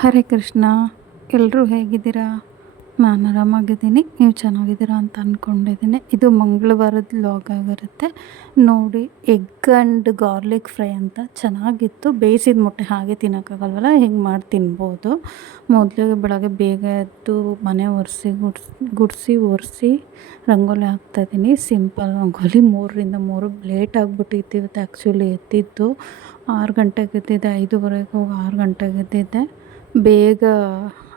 ಹರೇ ಕೃಷ್ಣ. ಎಲ್ಲರೂ ಹೇಗಿದ್ದೀರಾ? ನಾನು ಆರಾಮಾಗಿದ್ದೀನಿ. ನೀವು ಚೆನ್ನಾಗಿದ್ದೀರಾ ಅಂತ ಅಂದ್ಕೊಂಡಿದ್ದೀನಿ. ಇದು ಮಂಗಳವಾರದ ವ್ಲಾಗ್ ಆಗಿರುತ್ತೆ ನೋಡಿ. ಎಗ್ ಆ್ಯಂಡ್ ಗಾರ್ಲಿಕ್ ಫ್ರೈ ಅಂತ ಚೆನ್ನಾಗಿತ್ತು. ಬೇಯಿಸಿದ ಮೊಟ್ಟೆ ಹಾಗೆ ತಿನ್ನೋಕ್ಕಾಗಲ್ವಲ್ಲ, ಹಿಂಗೆ ಮಾಡಿ ತಿನ್ಬೋದು. ಮೊದಲಿಗೆ ಬೆಳಗ್ಗೆ ಬೇಗ ಎದ್ದು ಮನೆ ಗುಡಿಸಿ ಒರೆಸಿ ರಂಗೋಲಿ ಹಾಕ್ತಾಯಿದ್ದೀನಿ. ಸಿಂಪಲ್ ರಂಗೋಲಿ. 3 ಲೇಟ್ ಆಗಿಬಿಟ್ಟಿತ್ತು ಇವತ್ತು. ಆ್ಯಕ್ಚುಲಿ ಎದ್ದಿದ್ದು 6 ಗಂಟೆಗೆ ಎದ್ದಿದ್ದೆ. 5:30 ಹೋಗಿ 6 ಗಂಟೆಗೆ ಎದ್ದಿದ್ದೆ. ಬೇಗ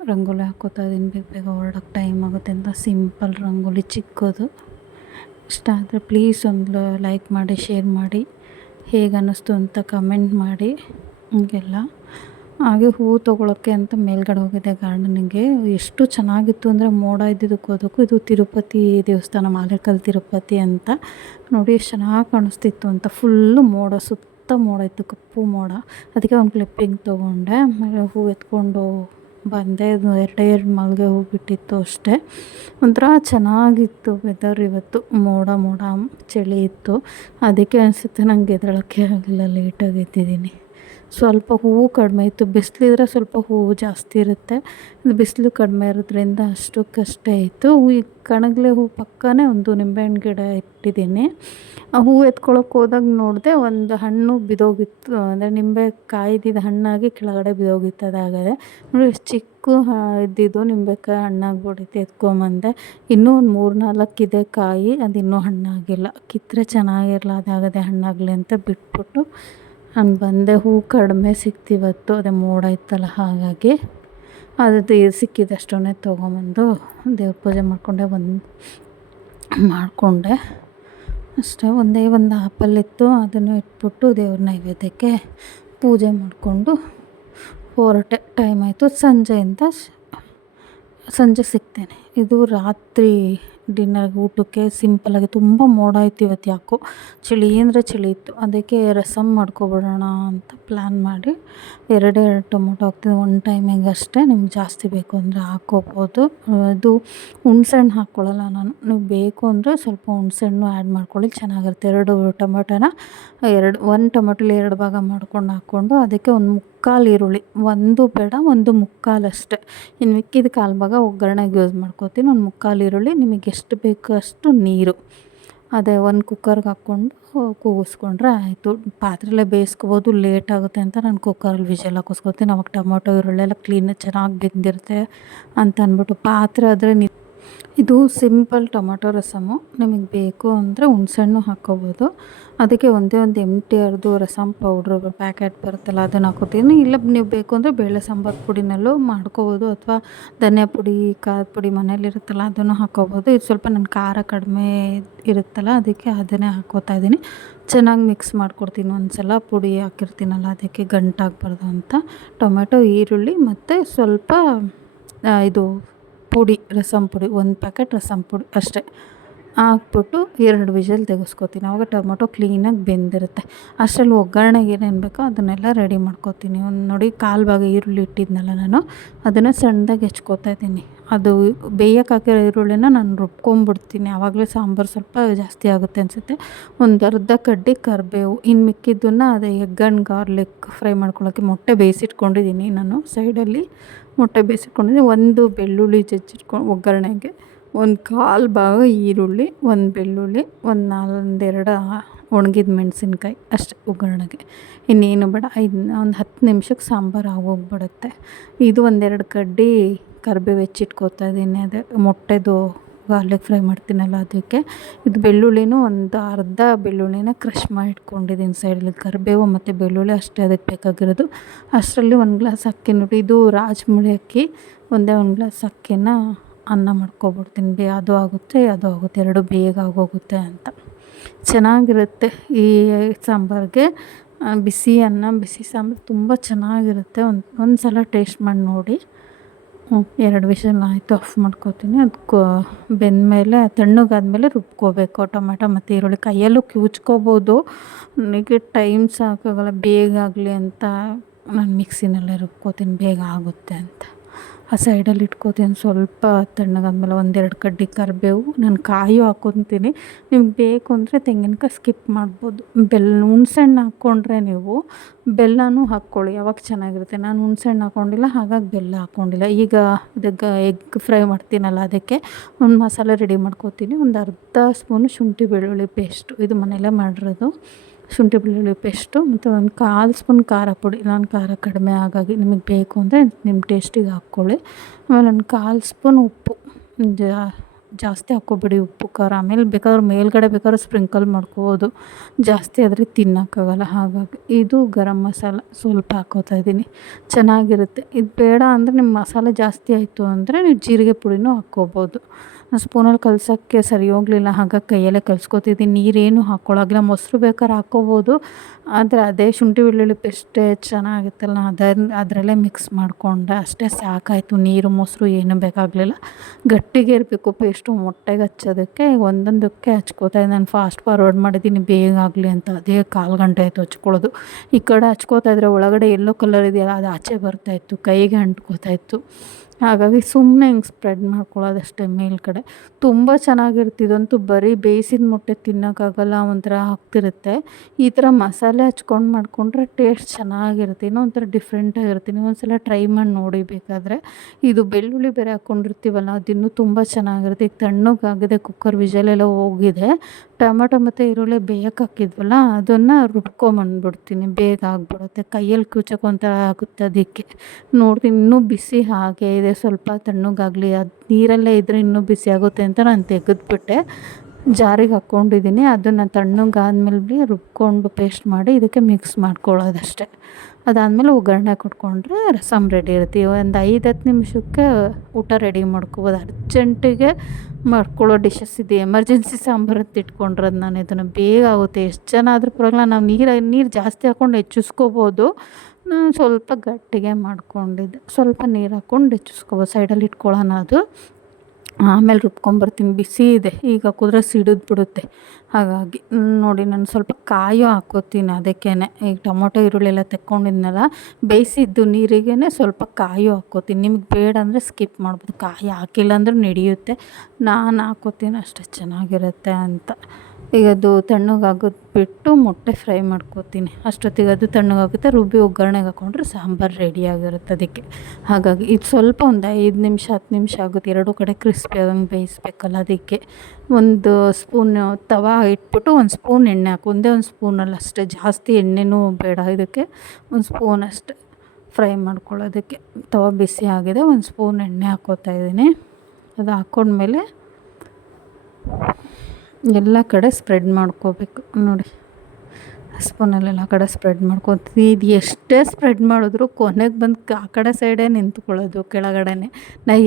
ರಂಗೋಲಿ ಹಾಕ್ಕೋತಾ ಇದ್ದೀನಿ, ಬೇಗ ಬೇಗ ಹೊರಡೋಕ್ಕೆ ಟೈಮ್ ಆಗುತ್ತೆ ಅಂತ. ಸಿಂಪಲ್ ರಂಗೋಲಿ ಚಿಕ್ಕದು. ಇಷ್ಟ ಆದರೆ ಪ್ಲೀಸ್ ಒಂದು ಲೈಕ್ ಮಾಡಿ, ಶೇರ್ ಮಾಡಿ, ಹೇಗೆ ಅನ್ನಿಸ್ತು ಅಂತ ಕಮೆಂಟ್ ಮಾಡಿ ಹೀಗೆಲ್ಲ. ಹಾಗೆ ಹೂವು ತೊಗೊಳೋಕ್ಕೆ ಅಂತ ಮೇಲ್ಗಡೆ ಹೋಗಿದ್ದೆ ಗಾರ್ಡನಿಗೆ. ಎಷ್ಟು ಚೆನ್ನಾಗಿತ್ತು ಅಂದರೆ ಮೋಡ ಇದ್ದಿದ್ದಕ್ಕೆ ಹೋದಕ್ಕೂ. ಇದು ತಿರುಪತಿ ದೇವಸ್ಥಾನ, ಮಾಲೇಕಲ್ ತಿರುಪತಿ ಅಂತ. ನೋಡಿ ಎಷ್ಟು ಚೆನ್ನಾಗಿ ಕಾಣಿಸ್ತಿತ್ತು ಅಂತ. ಫುಲ್ಲು ಮೋಡ, ಸುತ್ತ ಮೋಡ ಇತ್ತು, ಕಪ್ಪು ಮೋಡ. ಅದಕ್ಕೆ ಒಂದು ಕ್ಲಿಪ್ಪಿಂಗ್ ತೊಗೊಂಡೆ. ಆಮೇಲೆ ಹೂವು ಎತ್ಕೊಂಡು ಬಂದೆ. ಅದು ಎರಡು ಮಲ್ಲಿಗೆ ಹೂವು ಬಿಟ್ಟಿತ್ತು ಅಷ್ಟೇ. ಒಂಥರ ಚೆನ್ನಾಗಿತ್ತು ವೆದರ್ ಇವತ್ತು. ಮೋಡ ಚಳಿ ಇತ್ತು. ಅದಕ್ಕೆ ಅನಿಸುತ್ತೆ ನಂಗೆ ಎದ್ದೇಳೋಕ್ಕೆ ಆಗಲಿಲ್ಲ, ಲೇಟಾಗಿ ಎದ್ದಿದ್ದೀನಿ. ಸ್ವಲ್ಪ ಹೂವು ಕಡಿಮೆ ಇತ್ತು. ಬಿಸಿಲಿದ್ರೆ ಸ್ವಲ್ಪ ಹೂವು ಜಾಸ್ತಿ ಇರುತ್ತೆ. ಬಿಸಿಲು ಕಡಿಮೆ ಇರೋದ್ರಿಂದ ಅಷ್ಟಕ್ಕಷ್ಟೇ ಇತ್ತು. ಈ ಕಣಗಿಲೆ ಹೂವು ಪಕ್ಕನೇ ಒಂದು ನಿಂಬೆಹಣ್ಣು ಗಿಡ ಇಟ್ಟಿದ್ದೀನಿ. ಆ ಹೂವು ಎತ್ಕೊಳಕ್ಕೆ ಹೋದಾಗ ನೋಡಿದೆ ಒಂದು ಹಣ್ಣು ಬಿದ್ದೋಗಿತ್ತು. ಅಂದರೆ ನಿಂಬೆ ಕಾಯ್ದಿದ್ದು ಹಣ್ಣಾಗಿ ಕೆಳಗಡೆ ಬಿದ್ದೋಗಿತ್ತು. ಅದಾಗದೆ ನೋಡಿ, ಎಷ್ಟು ಚಿಕ್ಕ ಇದ್ದಿದ್ದು ನಿಂಬೆಕಾಯಿ ಹಣ್ಣಾಗ್ಬಿಟ್ಟಿತ್ತು. ಎತ್ಕೊಂಬಂದೆ. ಇನ್ನೂ ಒಂದು 3-4 ಇದೆ ಕಾಯಿ, ಅದು ಇನ್ನೂ ಹಣ್ಣಾಗಿಲ್ಲ. ಕಿತ್ತರೆ ಚೆನ್ನಾಗಿರಲ್ಲ, ಅದಾಗದೆ ಹಣ್ಣಾಗಲಿ ಅಂತ ಬಿಟ್ಬಿಟ್ಟು ನಾನು ಬಂದೆ. ಹೂವು ಕಡಿಮೆ ಸಿಕ್ತಿವತ್ತು, ಅದೇ ಮೋಡ ಇತ್ತಲ್ಲ, ಹಾಗಾಗಿ ಅದು ಸಿಕ್ಕಿದಷ್ಟನ್ನೇ ತೊಗೊಂಬಂದು ದೇವ್ರ ಪೂಜೆ ಮಾಡಿಕೊಂಡೆ ಅಷ್ಟೇ. ಒಂದು ಆಪಲ್ ಇತ್ತು, ಅದನ್ನು ಇಟ್ಬಿಟ್ಟು ದೇವ್ರ ನೈವೇದ್ಯಕ್ಕೆ ಪೂಜೆ ಮಾಡಿಕೊಂಡು ಹೊರಟೆ. ಟೈಮ್ ಆಯಿತು. ಸಂಜೆ ಸಿಗ್ತೇನೆ. ಇದು ರಾತ್ರಿ ಡಿನ್ನರ್ಗೆ, ಊಟಕ್ಕೆ ಸಿಂಪಲ್ಲಾಗಿ. ತುಂಬ ಮೋಡ ಇತ್ತು ಇವತ್ತು, ಯಾಕೋ ಚಳಿ ಅಂದರೆ ಚಳಿ ಇತ್ತು. ಅದಕ್ಕೆ ರಸಮ್ ಮಾಡ್ಕೊಬಿಡೋಣ ಅಂತ ಪ್ಲ್ಯಾನ್ ಮಾಡಿ 2 ಟೊಮೊಟೊ ಹಾಕ್ತೀನಿ ಒಂದು ಟೈಮಿಗೆ ಅಷ್ಟೇ. ನಿಮ್ಗೆ ಜಾಸ್ತಿ ಬೇಕು ಅಂದರೆ ಹಾಕ್ಕೋಬೋದು. ಇದು ಹುಣ್ಸೆಹಣ್ಣು ಹಾಕ್ಕೊಳ್ಳಲ್ಲ ನಾನು. ನೀವು ಬೇಕು ಅಂದರೆ ಸ್ವಲ್ಪ ಹುಣ್ಸೆಹಣ್ಣು ಆ್ಯಡ್ ಮಾಡ್ಕೊಳ್ಳಿ, ಚೆನ್ನಾಗಿರುತ್ತೆ. 2 ಟೊಮೊಟೊನ 1 ಟೊಮೊಟೊಲಿ 2 ಭಾಗ ಮಾಡ್ಕೊಂಡು ಹಾಕ್ಕೊಂಡು, ಅದಕ್ಕೆ ಒಂದು 3/4 ಈರುಳ್ಳಿ, 1 ಬೇಡ 1/3 ಅಷ್ಟೇ. ಇನ್ನು ಮಿಕ್ಕಿದ 1/4 ಭಾಗ ಒಗ್ಗರಣೆಗೆ ಯೂಸ್ ಮಾಡ್ಕೋತೀನಿ. 1/3 ಈರುಳ್ಳಿ, ನಿಮಗೆ ಎಷ್ಟು ಬೇಕು ಅಷ್ಟು ನೀರು, ಅದೇ ಒಂದು ಕುಕ್ಕರ್ಗೆ ಹಾಕ್ಕೊಂಡು ಕೂಗಿಸ್ಕೊಂಡ್ರೆ ಆಯಿತು. ಪಾತ್ರೆಯಲ್ಲೇ ಬೇಯಿಸ್ಕೊಬೋದು, ಲೇಟ್ ಆಗುತ್ತೆ ಅಂತ ನಾನು ಕುಕ್ಕರಲ್ಲಿ ವಿಷಲ್ ಹಾಕಿಸ್ಕೊತೀನಿ. ಅವಾಗ ಟೊಮೊಟೊ ಈರುಳ್ಳಿ ಎಲ್ಲ ಕ್ಲೀನಾಗಿ ಚೆನ್ನಾಗಿ ಬೆಂದಿರುತ್ತೆ ಅಂತ ಅಂದ್ಬಿಟ್ಟು. ಪಾತ್ರೆ ಆದರೆ ಇದು ಸಿಂಪಲ್ ಟೊಮೊಟೊ ರಸಮು. ನಿಮಗೆ ಬೇಕು ಅಂದರೆ ಹುಣ್ಸೆಹಣ್ಣು ಹಾಕ್ಕೋಬೋದು. ಅದಕ್ಕೆ ಒಂದೇ ಒಂದು ಎಂಟಿ ಅರ್ದು ರಸಮ್ ಪೌಡ್ರು ಪ್ಯಾಕೆಟ್ ಬರುತ್ತಲ್ಲ, ಅದನ್ನು ಹಾಕ್ಕೋತೀನಿ. ಇಲ್ಲ ನೀವು ಬೇಕು ಅಂದರೆ ಬೇಳೆ ಸಾಂಬಾರು ಪುಡಿನಲ್ಲೂ ಮಾಡ್ಕೋಬೋದು, ಅಥವಾ ಧನಿಯಾ ಪುಡಿ, ಖಾರದ ಪುಡಿ ಮನೇಲಿರುತ್ತಲ್ಲ ಅದನ್ನು ಹಾಕ್ಕೋಬೋದು. ಇದು ಸ್ವಲ್ಪ ನನ್ನ ಖಾರ ಕಡಿಮೆ ಇರುತ್ತಲ್ಲ, ಅದಕ್ಕೆ ಅದನ್ನೇ ಹಾಕ್ಕೋತಾ ಇದ್ದೀನಿ. ಚೆನ್ನಾಗಿ ಮಿಕ್ಸ್ ಮಾಡಿಕೊಡ್ತೀನಿ. ಒಂದು ಸಲ ಪುಡಿ ಹಾಕಿರ್ತೀನಲ್ಲ, ಅದಕ್ಕೆ ಗಂಟಾಗಬಾರ್ದು ಅಂತ. ಟೊಮೆಟೊ, ಈರುಳ್ಳಿ ಮತ್ತು ಸ್ವಲ್ಪ ಇದು ಪುಡಿ, ರಸಮ್ ಪುಡಿ, 1 ಪ್ಯಾಕೆಟ್ ರಸಮ್ ಪುಡಿ ಅಷ್ಟೇ ಹಾಕ್ಬಿಟ್ಟು 2 ವಿಷಲ್ ತೆಗೆಸ್ಕೊತೀನಿ. ಆವಾಗ ಟೊಮೊಟೊ ಕ್ಲೀನಾಗಿ ಬೆಂದಿರುತ್ತೆ. ಅಷ್ಟರಲ್ಲಿ ಒಗ್ಗರಣೆಗೆ ಏನೇನು ಬೇಕೋ ಅದನ್ನೆಲ್ಲ ರೆಡಿ ಮಾಡ್ಕೊತೀನಿ. ಒಂದು ನೋಡಿ, 1/4 ಭಾಗ ಈರುಳ್ಳಿ ಇಟ್ಟಿದ್ನಲ್ಲ ನಾನು, ಅದನ್ನು ಸಣ್ಣದಾಗಿ ಹೆಚ್ಕೋತಾ ಇದ್ದೀನಿ. ಅದು ಬೇಯಕ್ಕೆ ಹಾಕಿರೋ ಈರುಳ್ಳಿನ ನಾನು ರುಬ್ಕೊಂಬಿಡ್ತೀನಿ. ಆವಾಗಲೇ ಸಾಂಬಾರು ಸ್ವಲ್ಪ ಜಾಸ್ತಿ ಆಗುತ್ತೆ ಅನಿಸುತ್ತೆ. ಒಂದು ಅರ್ಧ ಕಡ್ಡಿ ಕರಿಬೇವು. ಇನ್ನು ಮಿಕ್ಕಿದ್ದನ್ನು ಅದೇ ಎಗ್ ಆ್ಯಂಡ್ ಗಾರ್ಲಿಕ್ ಫ್ರೈ ಮಾಡ್ಕೊಳ್ಳೋಕ್ಕೆ ಮೊಟ್ಟೆ ಬೇಯಿಸಿಟ್ಕೊಂಡಿದ್ದೀನಿ ನಾನು. ಸೈಡಲ್ಲಿ ಮೊಟ್ಟೆ ಬೇಯಿಸಿಟ್ಕೊಂಡಿದ್ದೀನಿ. 1 ಬೆಳ್ಳುಳ್ಳಿ ಜಜ್ಜಿಟ್ಕೊಂಡು ಒಗ್ಗರಣೆಗೆ, 1/4 ಭಾಗ ಈರುಳ್ಳಿ, 1 ಬೆಳ್ಳುಳ್ಳಿ, ಒಂದೆರಡು ಒಣಗಿದ ಮೆಣಸಿನ್ಕಾಯಿ ಅಷ್ಟೇ ಒಗ್ಗರಣೆಗೆ. ಇನ್ನೇನು ಬೇಡ. ಒಂದು 10 ನಿಮಿಷಕ್ಕೆ ಸಾಂಬಾರು ಆಗೋಗ್ಬಿಡುತ್ತೆ. ಇದು 1-2 ಕಡ್ಡಿ ಕರಿಬೇವು ಹೆಚ್ಚಿಟ್ಕೋತಾ ಇದ್ದೀನಿ. ಅದೇ ಮೊಟ್ಟೆದು ಗಾರ್ಲಿಕ್ ಫ್ರೈ ಮಾಡ್ತೀನಲ್ಲ ಅದಕ್ಕೆ. ಇದು ಬೆಳ್ಳುಳ್ಳಿನೂ ಒಂದು ಅರ್ಧ ಬೆಳ್ಳುಳ್ಳಿನ ಕ್ರಷ್ ಮಾಡಿ ಇಟ್ಕೊಂಡಿದ್ದೀನಿ ಸೈಡಲ್ಲಿ. ಕರಿಬೇವು ಮತ್ತು ಬೆಳ್ಳುಳ್ಳಿ ಅಷ್ಟೇ ಅದಕ್ಕೆ ಬೇಕಾಗಿರೋದು. ಅಷ್ಟರಲ್ಲಿ 1 ಗ್ಲಾಸ್ ಅಕ್ಕಿ ನೋಡಿ, ಇದು ರಾಜ್ಮುಳಿ ಅಕ್ಕಿ. ಒಂದೇ 1 ಗ್ಲಾಸ್ ಅಕ್ಕಿನ ಅನ್ನ ಮಾಡ್ಕೊಬಿಡ್ತೀನಿ. ಅದು ಆಗುತ್ತೆ 2 ಬೇಗ ಆಗೋಗುತ್ತೆ ಅಂತ. ಚೆನ್ನಾಗಿರುತ್ತೆ ಈ ಸಾಂಬಾರಿಗೆ. ಬಿಸಿ ಅನ್ನ, ಬಿಸಿ ಸಾಂಬಾರು ತುಂಬ ಚೆನ್ನಾಗಿರುತ್ತೆ. ಒಂದು ಸಲ ಟೇಸ್ಟ್ ಮಾಡಿ ನೋಡಿ. 2 ವಿಷಲ್ ಆಯಿತು, ಆಫ್ ಮಾಡ್ಕೊತೀನಿ. ಅದಕ್ಕೆ ಬೆಂದಮೇಲೆ, ತಣ್ಣಗಾದ್ಮೇಲೆ ರುಬ್ಕೋಬೇಕು ಟೊಮೆಟೊ ಮತ್ತು ಈರುಳ್ಳಿ. ಕೈಯಲ್ಲೂ ಕಿವುಚ್ಕೋಬೋದು, ನನಗೆ ಟೈಮ್ ಸಾಕಾಗಲ್ಲ. ಬೇಗ ಆಗಲಿ ಅಂತ ನಾನು ಮಿಕ್ಸಿನಲ್ಲೇ ರುಬ್ಕೋತೀನಿ, ಬೇಗ ಆಗುತ್ತೆ ಅಂತ. ಆ ಸೈಡಲ್ಲಿ ಇಟ್ಕೋತೀನಿ. ಸ್ವಲ್ಪ ತಣ್ಣಗಾದ್ಮೇಲೆ ಒಂದೆರಡು ಕಡ್ಡಿ ಕರಿಬೇವು, ನಾನು ಕಾಯು ಹಾಕ್ಕೊತೀನಿ. ನಿಮ್ಗೆ ಬೇಕು ಅಂದರೆ ತೆಂಗಿನಕಾಯಿ ಸ್ಕಿಪ್ ಮಾಡ್ಬೋದು. ಹುಣ್ಸೆಹಣ್ಣು ಹಾಕ್ಕೊಂಡ್ರೆ ನೀವು ಬೆಲ್ಲನೂ ಹಾಕ್ಕೊಳ್ಳಿ, ಅವಾಗ ಚೆನ್ನಾಗಿರುತ್ತೆ. ನಾನು ಹುಣ್ಸೆಹಣ್ಣು ಹಾಕ್ಕೊಂಡಿಲ್ಲ, ಹಾಗಾಗಿ ಬೆಲ್ಲ ಹಾಕ್ಕೊಂಡಿಲ್ಲ. ಈಗ ಇದಕ್ಕೆ ಎಗ್ ಫ್ರೈ ಮಾಡ್ತೀನಲ್ಲ, ಅದಕ್ಕೆ ಒಂದು ಮಸಾಲೆ ರೆಡಿ ಮಾಡ್ಕೋತೀನಿ. ಒಂದು ಅರ್ಧ ಸ್ಪೂನು ಶುಂಠಿ ಬೆಳ್ಳುಳ್ಳಿ ಪೇಸ್ಟು, ಇದು ಮನೆಯಲ್ಲೇ ಮಾಡಿರೋದು. ಶುಂಠಿ ಬೆಳ್ಳುಳ್ಳಿ ಪೇಸ್ಟು ಮತ್ತು ಒಂದು 1/4 ಸ್ಪೂನ್ ಖಾರ ಪುಡಿ. ನಾನು ಖಾರ ಕಡಿಮೆ, ಹಾಗಾಗಿ ನಿಮಗೆ ಬೇಕು ಅಂದರೆ ನಿಮ್ಮ ಟೇಸ್ಟಿಗೆ ಹಾಕ್ಕೊಳ್ಳಿ. ಆಮೇಲೆ ಒಂದು 1/4 ಸ್ಪೂನ್ ಉಪ್ಪು, ಜಾಸ್ತಿ ಹಾಕ್ಕೊಬೇಡಿ ಉಪ್ಪು ಖಾರ. ಆಮೇಲೆ ಬೇಕಾದ್ರೆ ಮೇಲ್ಗಡೆ ಬೇಕಾದ್ರೆ ಸ್ಪ್ರಿಂಕಲ್ ಮಾಡ್ಕೋಬೋದು, ಜಾಸ್ತಿ ಆದರೆ ತಿನ್ನೋಕ್ಕಾಗಲ್ಲ. ಹಾಗಾಗಿ ಇದು ಗರಂ ಮಸಾಲ ಸ್ವಲ್ಪ ಹಾಕ್ಕೋತಾ ಇದ್ದೀನಿ, ಚೆನ್ನಾಗಿರುತ್ತೆ. ಇದು ಬೇಡ ಅಂದರೆ ನಿಮ್ಮ ಮಸಾಲೆ ಜಾಸ್ತಿ ಆಯಿತು ಅಂದರೆ ನೀವು ಜೀರಿಗೆ ಪುಡಿನೂ ಹಾಕ್ಕೋಬೋದು. ಸ್ಪೂನಲ್ಲಿ ಕಲಸೋಕ್ಕೆ ಸರಿ ಹೋಗಲಿಲ್ಲ, ಹಾಗಾಗಿ ಕೈಯಲ್ಲೇ ಕಲಿಸ್ಕೊತಿದ್ದೀನಿ. ನೀರೇನು ಹಾಕ್ಕೊಳ್ಳೋಗಿಲ್ಲ. ಮೊಸರು ಬೇಕಾದ್ರೆ ಹಾಕ್ಕೋಬೋದು, ಆದರೆ ಅದೇ ಶುಂಠಿ ಬೆಳ್ಳುಳ್ಳಿ ಪೇಸ್ಟೇ ಚೆನ್ನಾಗಿತ್ತಲ್ಲ, ಅದರಲ್ಲೇ ಮಿಕ್ಸ್ ಮಾಡಿಕೊಂಡೆ ಅಷ್ಟೇ, ಸಾಕಾಯಿತು. ನೀರು ಮೊಸರು ಏನೂ ಬೇಕಾಗಲಿಲ್ಲ. ಗಟ್ಟಿಗೆ ಇರಬೇಕು ಪೇಸ್ಟು. ಮೊಟ್ಟೆಗೆ ಹಚ್ಚೋದಕ್ಕೆ ಒಂದೊಂದಕ್ಕೆ ಹಚ್ಕೋತಾ ನಾನು ಫಾಸ್ಟ್ ಫಾರ್ವರ್ಡ್ ಮಾಡಿದ್ದೀನಿ ಬೇಗ ಆಗಲಿ ಅಂತ. ಅದೇ 1/4 ಗಂಟೆ ಆಯಿತು ಹಚ್ಕೊಳ್ಳೋದು. ಈ ಕಡೆ ಹಚ್ಕೋತಾ ಇದ್ದರೆ ಒಳಗಡೆ ಎಲ್ಲೋ ಕಲರ್ ಇದೆಯಲ್ಲ, ಅದು ಆಚೆ ಬರ್ತಾಯಿತ್ತು, ಕೈಗೆ ಅಂಟ್ಕೋತಾಯಿತ್ತು. ಹಾಗಾಗಿ ಸುಮ್ಮನೆ ಹಿಂಗೆ ಸ್ಪ್ರೆಡ್ ಮಾಡ್ಕೊಳ್ಳೋದಷ್ಟೇ ಮೇಲ್ಗಡೆ. ತುಂಬ ಚೆನ್ನಾಗಿರುತ್ತೆ. ಇದಂತೂ ಬರೀ ಬೇಯಿಸಿದ ಮೊಟ್ಟೆ ತಿನ್ನೋಕ್ಕಾಗಲ್ಲ, ಒಂಥರ ಆಗ್ತಿರುತ್ತೆ. ಈ ಥರ ಮಸಾಲೆ ಹಚ್ಕೊಂಡು ಮಾಡಿಕೊಂಡ್ರೆ ಟೇಸ್ಟ್ ಚೆನ್ನಾಗಿರುತ್ತೆ, ಇನ್ನೂ ಒಂಥರ ಡಿಫ್ರೆಂಟಾಗಿರುತ್ತೆ. ನೀವು ಒಂದ್ಸಲ ಟ್ರೈ ಮಾಡಿ ನೋಡಿ ಬೇಕಾದರೆ. ಇದು ಬೆಳ್ಳುಳ್ಳಿ ಬೇರೆ ಹಾಕ್ಕೊಂಡಿರ್ತೀವಲ್ಲ, ಅದಿನ್ನೂ ತುಂಬ ಚೆನ್ನಾಗಿರುತ್ತೆ. ಈಗ ತಣ್ಣಗಾಗಿದೆ, ಕುಕ್ಕರ್ ವಿಷಲೆಲ್ಲ ಹೋಗಿದೆ. ಟೊಮೆಟೊ ಮತ್ತು ಈರುಳ್ಳಿ ಬೇಯಕ್ಕೆ ಹಾಕಿದ್ವಲ್ಲ, ಅದನ್ನು ರುಬ್ಕೊಂಬಂದ್ಬಿಡ್ತೀನಿ, ಬೇಗ ಆಗಿಬಿಡುತ್ತೆ. ಕೈಯಲ್ಲಿ ಕ್ಯೂಚಕ್ಕೆ ಒಂಥರ ಆಗುತ್ತೆ. ಅದಕ್ಕೆ ನೋಡ್ತೀನಿ ಇನ್ನೂ ಬಿಸಿ ಹಾಗೇ ಇದೆ, ಸ್ವಲ್ಪ ತಣ್ಣಗಾಗಲಿ, ಅದು ನೀರಲ್ಲೇ ಇದ್ದರೆ ಇನ್ನೂ ಬಿಸಿ ಆಗುತ್ತೆ ಅಂತ ನಾನು ತೆಗೆದುಬಿಟ್ಟೆ, ಜಾರಿಗೆ ಹಾಕ್ಕೊಂಡಿದ್ದೀನಿ. ಅದನ್ನು ತಣ್ಣಗಾದ್ಮೇಲೆ ರುಬ್ಕೊಂಡು ಪೇಸ್ಟ್ ಮಾಡಿ ಇದಕ್ಕೆ ಮಿಕ್ಸ್ ಮಾಡ್ಕೊಳ್ಳೋದಷ್ಟೇ. ಅದಾದಮೇಲೆ ಒಗ್ಗರಣೆ ಕೊಟ್ಕೊಂಡ್ರೆ ರಸಮ್ ರೆಡಿ ಇರುತ್ತೆ. ಒಂದು 5-10 ನಿಮಿಷಕ್ಕೆ ಊಟ ರೆಡಿ ಮಾಡ್ಕೊಬೋದು. ಅರ್ಜೆಂಟಿಗೆ ಮಾಡ್ಕೊಳ್ಳೋ ಡಿಶಸ್ ಇದು. ಎಮರ್ಜೆನ್ಸಿ ಸಾಂಬಾರು ಅಂತ ಇಟ್ಕೊಂಡಿರೋದು ನಾನು. ಇದನ್ನು ಬೇಗ ಆಗುತ್ತೆ, ಎಷ್ಟು ಜನ ಆದರೂ ಪರವಾಗಿಲ್ಲ. ನಾವು ನೀರು ಜಾಸ್ತಿ ಹಾಕ್ಕೊಂಡು ಹೆಚ್ಚಿಸ್ಕೋಬೋದು. ನಾನು ಸ್ವಲ್ಪ ಗಟ್ಟಿಗೆ ಮಾಡ್ಕೊಂಡಿದ್ದೆ, ಸ್ವಲ್ಪ ನೀರು ಹಾಕ್ಕೊಂಡು ಹೆಚ್ಚಿಸ್ಕೋಬೋದು. ಸೈಡಲ್ಲಿ ಇಟ್ಕೊಳ್ಳೋಣ ಅದು. ಆಮೇಲೆ ರುಬ್ಕೊಂಬರ್ತೀನಿ. ಬಿಸಿ ಇದೆ, ಈಗ ಹಾಕಿದ್ರೆ ಸಿಡಿದು ಬಿಡುತ್ತೆ. ಹಾಗಾಗಿ ನೋಡಿ, ನಾನು ಸ್ವಲ್ಪ ಕಾಯು ಹಾಕ್ಕೋತೀನಿ ಅದಕ್ಕೇ. ಈಗ ಟೊಮೊಟೊ ಈರುಳ್ಳಿ ಎಲ್ಲ ತೆಕ್ಕೊಂಡಿದ್ನಲ್ಲ, ಬೇಯಿಸಿದ್ದು ನೀರಿಗೇ ಸ್ವಲ್ಪ ಕಾಯು ಹಾಕ್ಕೋತೀನಿ. ನಿಮ್ಗೆ ಬೇಡ ಅಂದರೆ ಸ್ಕಿಪ್ ಮಾಡ್ಬೋದು, ಕಾಯಿ ಹಾಕಿಲ್ಲ ಅಂದರೂ ನಡೆಯುತ್ತೆ. ನಾನು ಹಾಕ್ಕೋತೀನಿ ಅಷ್ಟೇ, ಚೆನ್ನಾಗಿರುತ್ತೆ ಅಂತ. ಈಗ ಅದು ತಣ್ಣಗಾಗೋದು ಬಿಟ್ಟು ಮೊಟ್ಟೆ ಫ್ರೈ ಮಾಡ್ಕೋತೀನಿ. ಅಷ್ಟೊತ್ತಿಗೆ ಅದು ತಣ್ಣಗಾಗುತ್ತೆ. ರುಬ್ಬಿ ಒಗ್ಗರಣೆಗೆ ಹಾಕ್ಕೊಂಡ್ರೆ ಸಾಂಬಾರು ರೆಡಿಯಾಗಿರುತ್ತೆ ಅದಕ್ಕೆ. ಹಾಗಾಗಿ ಇದು ಸ್ವಲ್ಪ ಒಂದು 5 ನಿಮಿಷ 10 ನಿಮಿಷ ಆಗುತ್ತೆ. ಎರಡೂ ಕಡೆ ಕ್ರಿಸ್ಪಿ ಆಗಂಗೆ ಬೇಯಿಸ್ಬೇಕಲ್ಲ, ಅದಕ್ಕೆ. ಒಂದು ಸ್ಪೂನ್ ತವಾ ಇಟ್ಬಿಟ್ಟು ಒಂದು ಸ್ಪೂನ್ ಎಣ್ಣೆ ಹಾಕು. ಒಂದೇ ಒಂದು ಸ್ಪೂನಲ್ಲಿ ಅಷ್ಟೇ, ಜಾಸ್ತಿ ಎಣ್ಣೆನೂ ಬೇಡ ಇದಕ್ಕೆ. ಒಂದು ಸ್ಪೂನ್ ಅಷ್ಟೇ ಫ್ರೈ ಮಾಡ್ಕೊಳ್ಳೋದಕ್ಕೆ. ತವಾ ಬಿಸಿ ಆಗಿದೆ, ಒಂದು ಸ್ಪೂನ್ ಎಣ್ಣೆ ಹಾಕ್ಕೋತಾ ಇದ್ದೀನಿ. ಅದು ಹಾಕ್ಕೊಂಡ್ಮೇಲೆ ಎಲ್ಲ ಕಡೆ ಸ್ಪ್ರೆಡ್ ಮಾಡ್ಕೋಬೇಕು. ನೋಡಿ, ಸ್ಪೂನಲ್ಲೆಲ್ಲ ಕಡೆ ಸ್ಪ್ರೆಡ್ ಮಾಡ್ಕೊತೀವಿ. ಇದು ಎಷ್ಟೇ ಸ್ಪ್ರೆಡ್ ಮಾಡಿದ್ರು ಕೊನೆಗೆ ಬಂದು ಆ ಕಡೆ ಸೈಡೇ ನಿಂತ್ಕೊಳ್ಳೋದು, ಕೆಳಗಡೆನೇ.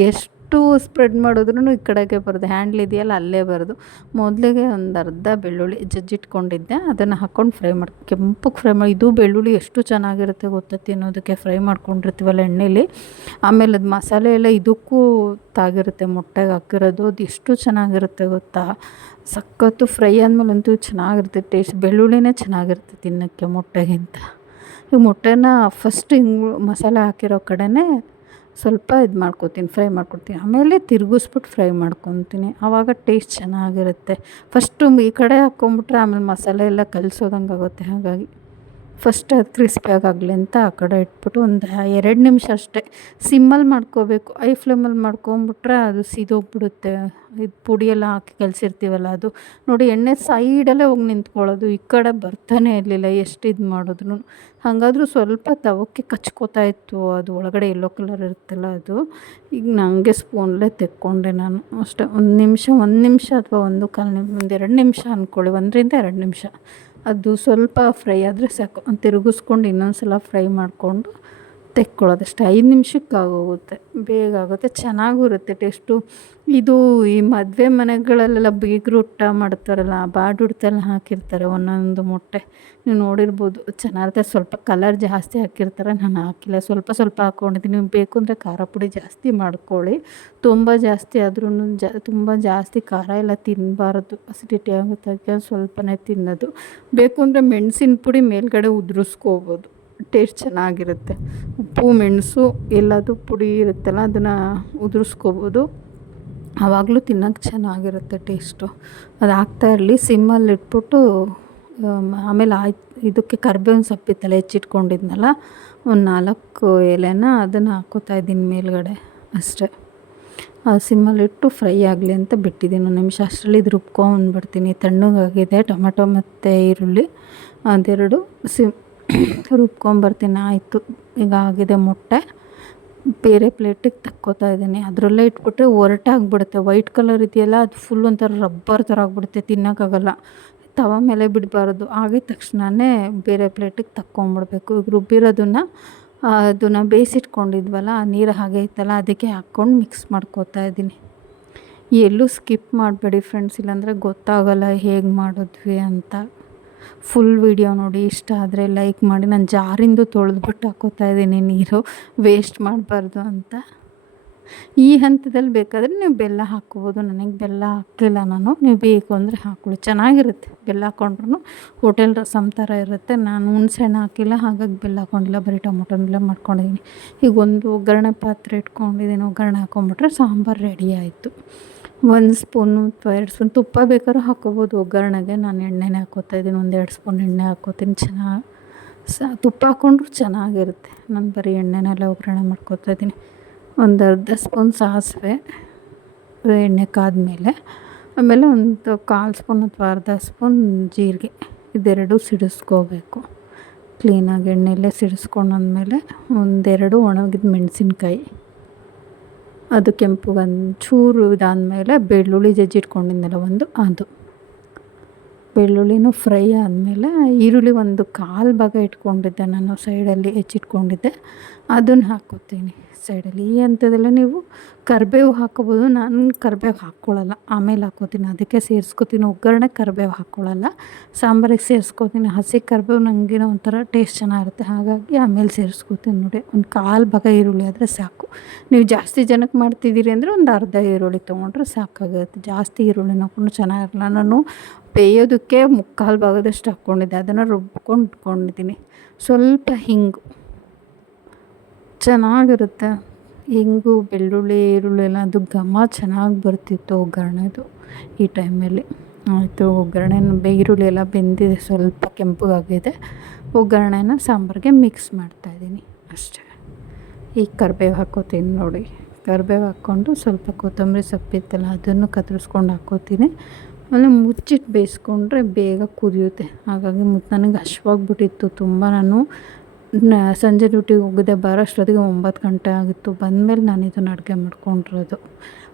ಎಷ್ಟು ಸ್ಪ್ರೆಡ್ ಮಾಡಿದ್ರೂ ಈ ಕಡೆಗೆ ಬರೋದು. ಹ್ಯಾಂಡ್ಲ್ ಇದೆಯಲ್ಲ, ಅಲ್ಲೇ ಬರೋದು. ಮೊದಲಿಗೆ ಒಂದು ಅರ್ಧ ಬೆಳ್ಳುಳ್ಳಿ ಜಜ್ಜಿಟ್ಕೊಂಡಿದ್ದೆ, ಅದನ್ನು ಹಾಕ್ಕೊಂಡು ಫ್ರೈ ಕೆಂಪಗೆ ಫ್ರೈ ಮಾಡಿ. ಇದು ಬೆಳ್ಳುಳ್ಳಿ ಎಷ್ಟು ಚೆನ್ನಾಗಿರುತ್ತೆ ಗೊತ್ತಾ ತಿನ್ನೋದಕ್ಕೆ, ಫ್ರೈ ಮಾಡ್ಕೊಂಡಿರ್ತೀವಲ್ಲ ಎಣ್ಣೆಲಿ. ಆಮೇಲೆ ಅದು ಮಸಾಲೆ ಎಲ್ಲ ಇದಕ್ಕೂ ತಾಗಿರುತ್ತೆ, ಮೊಟ್ಟೆಗೆ ಹಾಕಿರೋದು. ಅದು ಎಷ್ಟು ಚೆನ್ನಾಗಿರುತ್ತೆ ಗೊತ್ತಾ, ಸಖತ್ತು. ಫ್ರೈ ಆದಮೇಲಂತೂ ಚೆನ್ನಾಗಿರುತ್ತೆ ಟೇಸ್ಟ್. ಬೆಳ್ಳುಳ್ಳಿನೇ ಚೆನ್ನಾಗಿರುತ್ತೆ ತಿನ್ನೋಕ್ಕೆ ಮೊಟ್ಟೆಗಿಂತ. ಈಗ ಮೊಟ್ಟೆನ ಫಸ್ಟ್ ಹಿಂಗೆ ಮಸಾಲೆ ಹಾಕಿರೋ ಕಡೆನೇ ಸ್ವಲ್ಪ ಇದು ಮಾಡ್ಕೊತೀನಿ, ಫ್ರೈ ಮಾಡ್ಕೊತೀನಿ. ಆಮೇಲೆ ತಿರುಗಿಸ್ಬಿಟ್ಟು ಫ್ರೈ ಮಾಡ್ಕೊತೀನಿ, ಆವಾಗ ಟೇಸ್ಟ್ ಚೆನ್ನಾಗಿರುತ್ತೆ. ಫಸ್ಟು ಈ ಕಡೆ ಹಾಕ್ಕೊಂಬಿಟ್ರೆ ಆಮೇಲೆ ಮಸಾಲೆ ಎಲ್ಲ ಕಲಸೋದಂಗೆ ಆಗುತ್ತೆ. ಹಾಗಾಗಿ ಫಸ್ಟ್ ಅದು ಕ್ರಿಸ್ಪಿಯಾಗಲಿ ಅಂತ ಆ ಕಡೆ ಇಟ್ಬಿಟ್ಟು ಒಂದು 2 ನಿಮಿಷ ಅಷ್ಟೇ ಸಿಮ್ಮಲ್ಲಿ ಮಾಡ್ಕೋಬೇಕು. ಐ ಫ್ಲೇಮಲ್ಲಿ ಮಾಡ್ಕೊಂಬಿಟ್ರೆ ಅದು ಸಿದೋಗ್ಬಿಡುತ್ತೆ. ಇದು ಪುಡಿಯೆಲ್ಲ ಹಾಕಿ ಕಲಸಿರ್ತೀವಲ್ಲ ಅದು. ನೋಡಿ, ಎಣ್ಣೆ ಸೈಡಲ್ಲೇ ಹೋಗಿ ನಿಂತ್ಕೊಳ್ಳೋದು, ಈ ಕಡೆ ಬರ್ತಾನೆ ಇರಲಿಲ್ಲ ಎಷ್ಟು ಇದು ಮಾಡಿದ್ರು. ಹಾಗಾದ್ರೂ ಸ್ವಲ್ಪ ತವಕ್ಕೆ ಕಚ್ಕೋತಾ ಇತ್ತು, ಅದು ಒಳಗಡೆ ಯೆಲ್ಲೋ ಕಲರ್ ಇರುತ್ತಲ್ಲ ಅದು. ಈಗ ನನಗೆ ಸ್ಪೂನಲ್ಲೇ ತೆಕ್ಕೊಂಡೆ ನಾನು ಅಷ್ಟೇ. ಒಂದು ನಿಮಿಷ ಅಥವಾ 1 ನಿಮಿಷ, 2 ನಿಮಿಷ ಅಂದ್ಕೊಳ್ಳಿ, 1-2 ನಿಮಿಷ. ಅದು ಸ್ವಲ್ಪ ಫ್ರೈ ಆದರೆ ಸಾಕು. ತಿರುಗಿಸ್ಕೊಂಡು ಇನ್ನೊಂದು ಸಲ ಫ್ರೈ ಮಾಡಿಕೊಂಡು ತೆಕ್ಕೊಳ್ಳೋದಷ್ಟೇ. 5 ನಿಮಿಷಕ್ಕೆ ಆಗೋಗುತ್ತೆ, ಬೇಗ ಆಗುತ್ತೆ, ಚೆನ್ನಾಗೂ ಇರುತ್ತೆ ಟೇಸ್ಟು. ಇದು ಈ ಮದುವೆ ಮನೆಗಳಲ್ಲೆಲ್ಲ ಬೀಗರು ಊಟ ಮಾಡ್ತಾರಲ್ಲ, ಬಾಡುಡ್ತೆಲ್ಲ ಹಾಕಿರ್ತಾರೆ ಒಂದೊಂದು ಮೊಟ್ಟೆ, ನೀವು ನೋಡಿರ್ಬೋದು, ಚೆನ್ನಾಗಿರುತ್ತೆ. ಸ್ವಲ್ಪ ಕಲರ್ ಜಾಸ್ತಿ ಹಾಕಿರ್ತಾರೆ, ನಾನು ಹಾಕಿಲ್ಲ, ಸ್ವಲ್ಪ ಸ್ವಲ್ಪ ಹಾಕ್ಕೊಂಡಿದ್ದೀನಿ. ನೀವು ಬೇಕು ಅಂದರೆ ಖಾರ ಪುಡಿ ಜಾಸ್ತಿ ಮಾಡ್ಕೊಳ್ಳಿ. ತುಂಬ ಜಾಸ್ತಿ ಆದ್ರೂ ತುಂಬ ಜಾಸ್ತಿ ಖಾರ ಎಲ್ಲ ತಿನ್ನಬಾರ್ದು, ಅಸಿಡಿಟಿ ಆಗುತ್ತೆ. ಅದಕ್ಕೆ ಸ್ವಲ್ಪನೇ ತಿನ್ನೋದು. ಬೇಕು ಅಂದರೆ ಮೆಣಸಿನ ಪುಡಿ ಮೇಲ್ಗಡೆ ಉದುರಿಸ್ಕೋಬೋದು, ಟೇಸ್ಟ್ ಚೆನ್ನಾಗಿರುತ್ತೆ. ಉಪ್ಪು ಮೆಣಸು ಎಲ್ಲದು ಪುಡಿ ಇರುತ್ತಲ್ಲ ಅದನ್ನು ಉದುರಿಸ್ಕೋಬೋದು. ಆವಾಗಲೂ ತಿನ್ನೋಕೆ ಚೆನ್ನಾಗಿರುತ್ತೆ ಟೇಸ್ಟು. ಅದು ಹಾಕ್ತಾ ಇರಲಿ ಸಿಮ್ಮಲ್ಲಿ ಇಟ್ಬಿಟ್ಟು ಆಮೇಲೆ ಇದಕ್ಕೆ ಕರ್ಬೇವಿನ ಸೊಪ್ಪಿತ್ತಲ್ಲ ಹೆಚ್ಚಿಟ್ಕೊಂಡಿದ್ನಲ್ಲ ಒಂದು 4 ಎಲೆನ ಅದನ್ನು ಹಾಕ್ಕೋತಾ ಇದ್ದೀನಿ ಮೇಲ್ಗಡೆ ಅಷ್ಟೇ. ಸಿಮ್ಮಲ್ಲಿಟ್ಟು ಫ್ರೈ ಆಗಲಿ ಅಂತ ಬಿಟ್ಟಿದ್ದೀನಿ 1 ನಿಮಿಷ. ಅಷ್ಟರಲ್ಲಿ ಇದು ರುಬ್ಕೊಂಡ್ಬಿಡ್ತೀನಿ. ತಣ್ಣಗಾಗಿದೆ ಟೊಮೆಟೊ ಮತ್ತು ಈರುಳ್ಳಿ ಅದೆರಡು ರುಬ್ಕೊಂಬರ್ತೀನಿ. ಆಯಿತು, ಈಗ ಆಗಿದೆ ಮೊಟ್ಟೆ. ಬೇರೆ ಪ್ಲೇಟಿಗೆ ತಕ್ಕೋತಾ ಇದ್ದೀನಿ. ಅದರಲ್ಲೇ ಇಟ್ಬಿಟ್ರೆ ಒರಟಾಗಿಬಿಡುತ್ತೆ. ವೈಟ್ ಕಲರ್ ಇದೆಯಲ್ಲ ಅದು ಫುಲ್ ಒಂಥರ ರಬ್ಬರ್ ಥರ ಆಗಿಬಿಡುತ್ತೆ, ತಿನ್ನೋಕ್ಕಾಗಲ್ಲ. ತವ ಮೇಲೆ ಬಿಡಬಾರ್ದು. ಆಗಿದ ತಕ್ಷಣವೇ ಬೇರೆ ಪ್ಲೇಟಿಗೆ ತಕ್ಕೊಂಬಿಡ್ಬೇಕು. ಈಗ ಅದನ್ನು ಬೇಯಿಸಿಟ್ಕೊಂಡಿದ್ವಲ್ಲ ಆ ನೀರು ಹಾಗೆ ಇತ್ತಲ್ಲ ಅದಕ್ಕೆ ಹಾಕ್ಕೊಂಡು ಮಿಕ್ಸ್ ಮಾಡ್ಕೋತಾ ಇದ್ದೀನಿ. ಎಲ್ಲೂ ಸ್ಕಿಪ್ ಮಾಡಬೇಡಿ ಫ್ರೆಂಡ್ಸ್, ಇಲ್ಲಾಂದರೆ ಗೊತ್ತಾಗಲ್ಲ ಹೇಗೆ ಮಾಡಿದ್ವಿ ಅಂತ. ಫುಲ್ ವಿಡಿಯೋ ನೋಡಿ. ಇಷ್ಟ ಆದರೆ ಲೈಕ್ ಮಾಡಿ. ನಾನು ಜಾರಿಂದು ತೊಳೆದ್ಬಿಟ್ಟು ಹಾಕ್ಕೋತಾ ಇದ್ದೀನಿ, ನೀರು ವೇಸ್ಟ್ ಮಾಡಬಾರ್ದು ಅಂತ. ಈ ಹಂತದಲ್ಲಿ ಬೇಕಾದರೆ ನೀವು ಬೆಲ್ಲ ಹಾಕ್ಕೋಬೋದು. ನನಗೆ ಬೆಲ್ಲ ಹಾಕಿಲ್ಲ ನಾನು. ನೀವು ಬೇಕು ಅಂದರೆ ಹಾಕ್ಕೊಳ್ಳಿ, ಚೆನ್ನಾಗಿರುತ್ತೆ. ಬೆಲ್ಲ ಹಾಕ್ಕೊಂಡ್ರೂ ಹೋಟೆಲ್ ರಸಮ್ ಥರ ಇರುತ್ತೆ. ನಾನು ಹುಣಸೆಹಣ್ಣು ಹಾಕಿಲ್ಲ, ಹಾಗಾಗಿ ಬೆಲ್ಲ ಹಾಕ್ಕೊಂಡಿಲ್ಲ, ಬರೀ ಟೊಮೊಟೊನಲ್ಲೇ ಮಾಡ್ಕೊಂಡಿದ್ದೀನಿ. ಈಗ ಒಂದು ಒಗ್ಗರಣೆ ಪಾತ್ರೆ ಇಟ್ಕೊಂಡಿದ್ದೀನಿ. ಒಗ್ಗರಣೆ ಹಾಕ್ಕೊಂಬಿಟ್ರೆ ಸಾಂಬಾರು ರೆಡಿ ಆಯಿತು. 1 ಸ್ಪೂನು ಅಥವಾ 2 ಸ್ಪೂನ್ ತುಪ್ಪ ಬೇಕಾದ್ರೂ ಹಾಕ್ಕೋಬೋದು ಒಗ್ಗರಣೆಗೆ. ನಾನು ಎಣ್ಣೆನೇ ಹಾಕ್ಕೋತಾ ಇದ್ದೀನಿ. 1-2 ಸ್ಪೂನ್ ಎಣ್ಣೆ ಹಾಕ್ಕೋತೀನಿ. ತುಪ್ಪ ಹಾಕ್ಕೊಂಡ್ರೂ ಚೆನ್ನಾಗಿರುತ್ತೆ. ನಾನು ಬರೀ ಎಣ್ಣೆನಲ್ಲೇ ಒಗ್ಗರಣೆ ಮಾಡ್ಕೋತಾ ಇದ್ದೀನಿ. ಒಂದು ಅರ್ಧ ಸ್ಪೂನ್ ಸಾಸಿವೆ ಎಣ್ಣೆ ಕಾದ್ಮೇಲೆ, ಆಮೇಲೆ ಒಂದು 1/4 ಸ್ಪೂನ್ ಅಥವಾ ಅರ್ಧ ಸ್ಪೂನ್ ಜೀರಿಗೆ, ಇದೆರಡು ಸಿಡಿಸ್ಕೋಬೇಕು ಕ್ಲೀನಾಗಿ. ಎಣ್ಣೆಯಲ್ಲೇ ಸಿಡಿಸ್ಕೊಂಡಾದ್ಮೇಲೆ 1-2 ಒಣಗಿದ ಮೆಣಸಿನ್ಕಾಯಿ, ಅದು ಕೆಂಪುಗೆ ಒಂಚೂರು ಇದಾದಮೇಲೆ ಬೆಳ್ಳುಳ್ಳಿ ಜಜ್ಜಿಟ್ಕೊಂಡಿದ್ದೆನಲ್ಲ ಅದು ಬೆಳ್ಳುಳ್ಳಿನೂ ಫ್ರೈ ಆದಮೇಲೆ ಈರುಳ್ಳಿ ಒಂದು 1/4 ಭಾಗ ಇಟ್ಕೊಂಡಿದ್ದೆ ನಾನು, ಸೈಡಲ್ಲಿ ಹೆಚ್ಚಿಟ್ಕೊಂಡಿದ್ದೆ, ಅದನ್ನು ಹಾಕ್ಕೋತೀನಿ ಸೈಡಲ್ಲಿ. ಈ ಹಂತದಲ್ಲೇ ನೀವು ಕರಿಬೇವು ಹಾಕ್ಕೋಬೋದು. ನಾನು ಕರಿಬೇವು ಹಾಕ್ಕೊಳ್ಳಲ್ಲ, ಆಮೇಲೆ ಹಾಕ್ಕೋತೀನಿ. ಅದಕ್ಕೆ ಸೇರಿಸ್ಕೋತೀನಿ. ಒಗ್ಗರಣೆ ಕರಿಬೇವು ಹಾಕ್ಕೊಳ್ಳಲ್ಲ, ಸಾಂಬಾರಿಗೆ ಸೇರಿಸ್ಕೋತೀನಿ. ಹಸಿ ಕರಿಬೇವು ನನಗೇನೋ ಒಂಥರ ಟೇಸ್ಟ್ ಚೆನ್ನಾಗಿರುತ್ತೆ, ಹಾಗಾಗಿ ಆಮೇಲೆ ಸೇರಿಸ್ಕೋತೀನಿ ನೋಡಿ. ಒಂದು 1/4 ಭಾಗ ಈರುಳ್ಳಿ ಆದರೆ ಸಾಕು. ನೀವು ಜಾಸ್ತಿ ಜನಕ್ಕೆ ಮಾಡ್ತಿದ್ದೀರಿ ಅಂದರೆ ಒಂದು ಅರ್ಧ ಈರುಳ್ಳಿ ತೊಗೊಂಡ್ರೆ ಸಾಕಾಗುತ್ತೆ. ಜಾಸ್ತಿ ಈರುಳ್ಳಿನ ಹಾಕ್ಕೊಂಡು ಚೆನ್ನಾಗಿರಲ್ಲ. ನಾನು ಬೇಯೋದಕ್ಕೆ 3/4 ಭಾಗದಷ್ಟು ಹಾಕ್ಕೊಂಡಿದ್ದೆ, ಅದನ್ನು ರುಬ್ಕೊಂಡು ಇಟ್ಕೊಂಡಿದ್ದೀನಿ. ಸ್ವಲ್ಪ ಹಿಂಗು ಚೆನ್ನಾಗಿರುತ್ತೆ. ಹಿಂಗು ಬೆಳ್ಳುಳ್ಳಿ ಈರುಳ್ಳಿ ಎಲ್ಲ ಅದು ಘಮ ಚೆನ್ನಾಗಿ ಬರ್ತಿತ್ತು ಒಗ್ಗರಣೆದು ಈ ಟೈಮಲ್ಲಿ. ಆಯಿತು, ಈರುಳ್ಳಿ ಎಲ್ಲ ಬೆಂದಿದೆ, ಸ್ವಲ್ಪ ಕೆಂಪಗಾಗಿದೆ. ಒಗ್ಗರಣೆನ ಸಾಂಬಾರಿಗೆ ಮಿಕ್ಸ್ ಮಾಡ್ತಾಯಿದ್ದೀನಿ ಅಷ್ಟೇ. ಈಗ ಕರಿಬೇವು ಹಾಕ್ಕೋತೀನಿ ನೋಡಿ. ಕರಿಬೇವು ಹಾಕ್ಕೊಂಡು ಸ್ವಲ್ಪ ಕೊತ್ತಂಬರಿ ಸೊಪ್ಪಿತ್ತಲ್ಲ ಅದನ್ನು ಕತ್ತರಿಸ್ಕೊಂಡು ಹಾಕ್ಕೋತೀನಿ. ಆಮೇಲೆ ಮುಚ್ಚಿಟ್ಟು ಬೇಯಿಸ್ಕೊಂಡ್ರೆ ಬೇಗ ಕುದಿಯುತ್ತೆ. ಹಾಗಾಗಿ ನನಗೆ ಹಶ್ವಾಗ್ಬಿಟ್ಟಿತ್ತು ತುಂಬ. ನಾನು ಸಂಜೆ ಡ್ಯೂಟಿಗೆ ಹೋಗಿದ್ದೆ, ಬರೋಷ್ಟೊತ್ತಿಗೆ 9 ಗಂಟೆ ಆಗಿತ್ತು. ಬಂದಮೇಲೆ ನಾನು ಇದನ್ನು ಅಡುಗೆ ಮಾಡ್ಕೊಂಡಿರೋದು.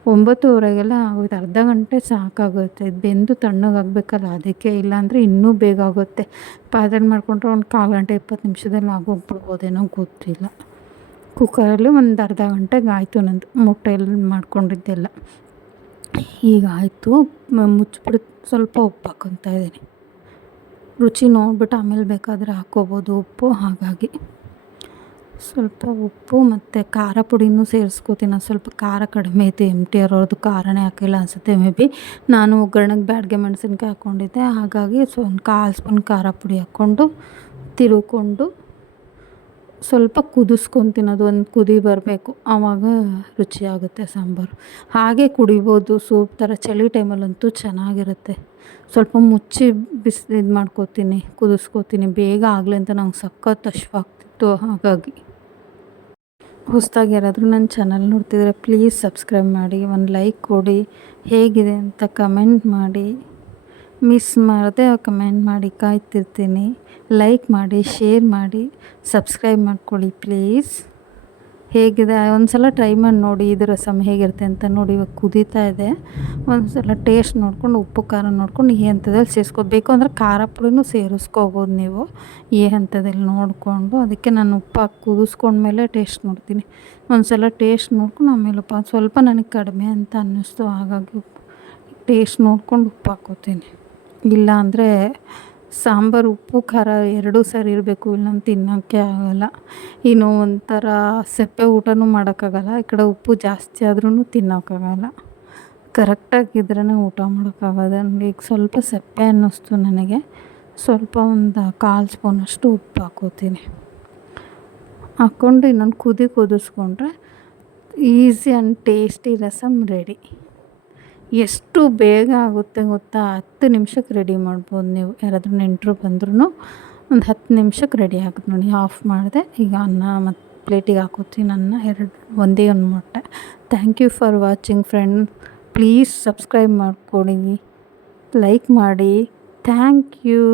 9:30ಗೆಲ್ಲ ಆಗೋಯ್ತು. ಅರ್ಧ ಗಂಟೆ ಸಾಕಾಗುತ್ತೆ. ಇದು ಬೆಂದು ತಣ್ಣಗಾಗಬೇಕಲ್ಲ, ಅದಕ್ಕೆ. ಇಲ್ಲಾಂದರೆ ಇನ್ನೂ ಬೇಗ ಆಗುತ್ತೆ. ಪಾತ್ರೆಲಿ ಮಾಡಿಕೊಂಡ್ರೆ ಒಂದು 1/4 ಗಂಟೆ 20 ನಿಮಿಷದಲ್ಲಿ ಆಗೋಗ್ಬಿಡ್ಬೋದೇನೋ ಗೊತ್ತಿಲ್ಲ. ಕುಕ್ಕರಲ್ಲಿ ಒಂದು ಅರ್ಧ ಗಂಟೆಗೆ ಆಯಿತು ನಂದು ಮೊಟ್ಟೆ ಎಲ್ಲ ಮಾಡ್ಕೊಂಡಿದ್ದೆಲ್ಲ. ಈಗ ಆಯಿತು, ಮುಚ್ಚಿಬಿಟ್ಟು ಸ್ವಲ್ಪ ಉಪ್ಪು ಹಾಕ್ಕೊತಾ ಇದ್ದೀನಿ. ರುಚಿ ನೋಡ್ಬಿಟ್ಟು ಆಮೇಲೆ ಬೇಕಾದರೆ ಹಾಕ್ಕೋಬೋದು ಉಪ್ಪು. ಹಾಗಾಗಿ ಸ್ವಲ್ಪ ಉಪ್ಪು ಮತ್ತು ಖಾರ ಪುಡಿನೂ ಸೇರಿಸ್ಕೋತೀನಿ. ಸ್ವಲ್ಪ ಖಾರ ಕಡಿಮೆ ಐತೆ. MTR ಅವ್ರದ್ದು ಖಾರನೇ ಹಾಕಿಲ್ಲ ಅನಿಸುತ್ತೆ ಮೇ ಬಿ. ನಾನು ಒಗ್ಗರಣೆಗೆ ಬ್ಯಾಡಗೆ ಮೆಣಸಿನ್ಕಾಯಿ ಹಾಕ್ಕೊಂಡಿದ್ದೆ, ಹಾಗಾಗಿ ಒಂದು 1/4 ಸ್ಪೂನ್ ಖಾರ ಪುಡಿ ಹಾಕ್ಕೊಂಡು ತಿರುವ್ಕೊಂಡು ಸ್ವಲ್ಪ ಕುದಿಸ್ಕೊತೀನಿ. ಅದು ಒಂದು ಕುದಿ ಬರಬೇಕು, ಆವಾಗ ರುಚಿಯಾಗುತ್ತೆ ಸಾಂಬಾರು. ಹಾಗೆ ಕುಡಿಬೋದು, ಸೂಪ್ ಥರ. ಚಳಿ ಟೈಮಲ್ಲಂತೂ ಚೆನ್ನಾಗಿರುತ್ತೆ. ಸ್ವಲ್ಪ ಮುಚ್ಚಿ ಇದು ಮಾಡ್ಕೋತೀನಿ, ಕುದಿಸ್ಕೋತೀನಿ ಬೇಗ ಆಗಲಿ ಅಂತ. ನಂಗೆ ಸಖತ್ ಹಶ್ವಾಗ್ತಿತ್ತು. ಹಾಗಾಗಿ ಹೊಸದಾಗಿ ಯಾರಾದರೂ ನನ್ನ ಚಾನಲ್ ನೋಡ್ತಿದ್ರೆ ಪ್ಲೀಸ್ ಸಬ್ಸ್ಕ್ರೈಬ್ ಮಾಡಿ, ಒಂದು ಲೈಕ್ ಕೊಡಿ, ಹೇಗಿದೆ ಅಂತ ಕಮೆಂಟ್ ಮಾಡಿ. ಮಿಸ್ ಮಾಡದೆ ಕಮೆಂಟ್ ಮಾಡಿ, ಕಾಯ್ತಿರ್ತೀನಿ. ಲೈಕ್ ಮಾಡಿ, ಶೇರ್ ಮಾಡಿ, ಸಬ್ಸ್ಕ್ರೈಬ್ ಮಾಡ್ಕೊಳ್ಳಿ ಪ್ಲೀಸ್. ಹೇಗಿದೆ ಒಂದು ಸಲ ಟ್ರೈ ಮಾಡಿ ನೋಡಿ, ಇದು ರಸಮ್ ಹೇಗಿರುತ್ತೆ ಅಂತ ನೋಡಿ. ಇವಾಗ ಕುದೀತಾ ಇದೆ. ಒಂದು ಸಲ ಟೇಸ್ಟ್ ನೋಡ್ಕೊಂಡು ಉಪ್ಪು ಖಾರ ನೋಡ್ಕೊಂಡು ಈ ಹಂತದಲ್ಲಿ ಸೇರಿಸ್ಕೋಬೇಕು. ಅಂದರೆ ಖಾರ ಪುಡಿನೂ ಸೇರಿಸ್ಕೋಬೋದು ನೀವು ಈ ಹಂತದಲ್ಲಿ ನೋಡಿಕೊಂಡು. ಅದಕ್ಕೆ ನಾನು ಉಪ್ಪು ಹಾಕಿ ಕುದಿಸ್ಕೊಂಡ್ಮೇಲೆ ಟೇಸ್ಟ್ ನೋಡ್ತೀನಿ. ಒಂದು ಸಲ ಟೇಸ್ಟ್ ನೋಡ್ಕೊಂಡು ಆಮೇಲೆ ಉಪ್ಪು ಸ್ವಲ್ಪ ನನಗೆ ಕಡಿಮೆ ಅಂತ ಅನ್ನಿಸ್ತು, ಹಾಗಾಗಿ ಟೇಸ್ಟ್ ನೋಡ್ಕೊಂಡು ಉಪ್ಪು ಹಾಕ್ಕೋತೀನಿ. ಇಲ್ಲ ಅಂದರೆ ಸಾಂಬಾರು ಉಪ್ಪು ಖಾರ ಎರಡೂ ಸರಿ ಇರಬೇಕು, ಇಲ್ಲ ತಿನ್ನೋಕ್ಕೆ ಆಗೋಲ್ಲ. ಇನ್ನು ಒಂಥರ ಸಪ್ಪೆ ಊಟನೂ ಮಾಡೋಕ್ಕಾಗಲ್ಲ. ಈ ಕಡೆ ಉಪ್ಪು ಜಾಸ್ತಿ ಆದ್ರೂ ತಿನ್ನೋಕ್ಕಾಗಲ್ಲ. ಕರೆಕ್ಟಾಗಿದ್ರೇ ಊಟ ಮಾಡೋಕ್ಕಾಗೋದು. ಈಗ ಸ್ವಲ್ಪ ಸಪ್ಪೆ ಅನ್ನಿಸ್ತು ನನಗೆ. ಸ್ವಲ್ಪ ಒಂದು 1/4 ಸ್ಪೂನಷ್ಟು ಉಪ್ಪು ಹಾಕ್ಕೋತೀನಿ. ಹಾಕ್ಕೊಂಡು ಇನ್ನೊಂದು ಕುದಿಸ್ಕೊಂಡ್ರೆ easy and tasty rasam ready. ಎಷ್ಟು ಬೇಗ ಆಗುತ್ತೆ ಗೊತ್ತಾ, 10 ನಿಮಿಷಕ್ಕೆ ರೆಡಿ ಮಾಡ್ಬೋದು ನೀವು. ಯಾರಾದರೂ ನೆಂಟರು ಬಂದ್ರೂ ಒಂದು 10 ನಿಮಿಷಕ್ಕೆ ರೆಡಿ ಆಗುತ್ತೆ ನೋಡಿ. ಆಫ್ ಮಾಡಿದೆ. ಈಗ ಅನ್ನ ಮತ್ತು ಪ್ಲೇಟಿಗೆ ಹಾಕೋತೀನಿ. ಅನ್ನ ಒಂದೇ ಒಂದು ಮೊಟ್ಟೆ. Thank you for watching friend. Please subscribe ಮಾಡ್ಕೊಳ್ಳಿ, ಲೈಕ್ ಮಾಡಿ. Thank you.